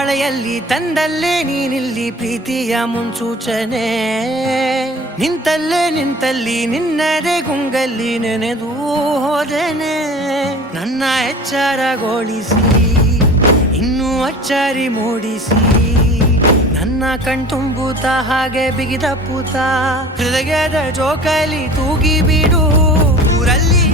ಮಳೆಯಲ್ಲಿ ತಂದಲ್ಲೇ ನೀನಿಲ್ಲಿ ಪ್ರೀತಿಯ ಮುನ್ಸೂಚನೆ ನಿಂತಲ್ಲಿ ನಿನ್ನದೇ ಗುಂಗಲ್ಲಿ ನೆನೆದು ಹೋದನೆ ನನ್ನ ಎಚ್ಚರಗೊಳಿಸಿ ಇನ್ನೂ ಅಚ್ಚರಿ ಮೂಡಿಸಿ ನನ್ನ ಕಣ್ತುಂಬುತ್ತ ಹಾಗೆ ಬಿಗಿದ ಪೂತ ಹೃದಯದ ಜೋಕಾಲಿ ತೂಗಿ ಬಿಡು ಊರಲ್ಲಿ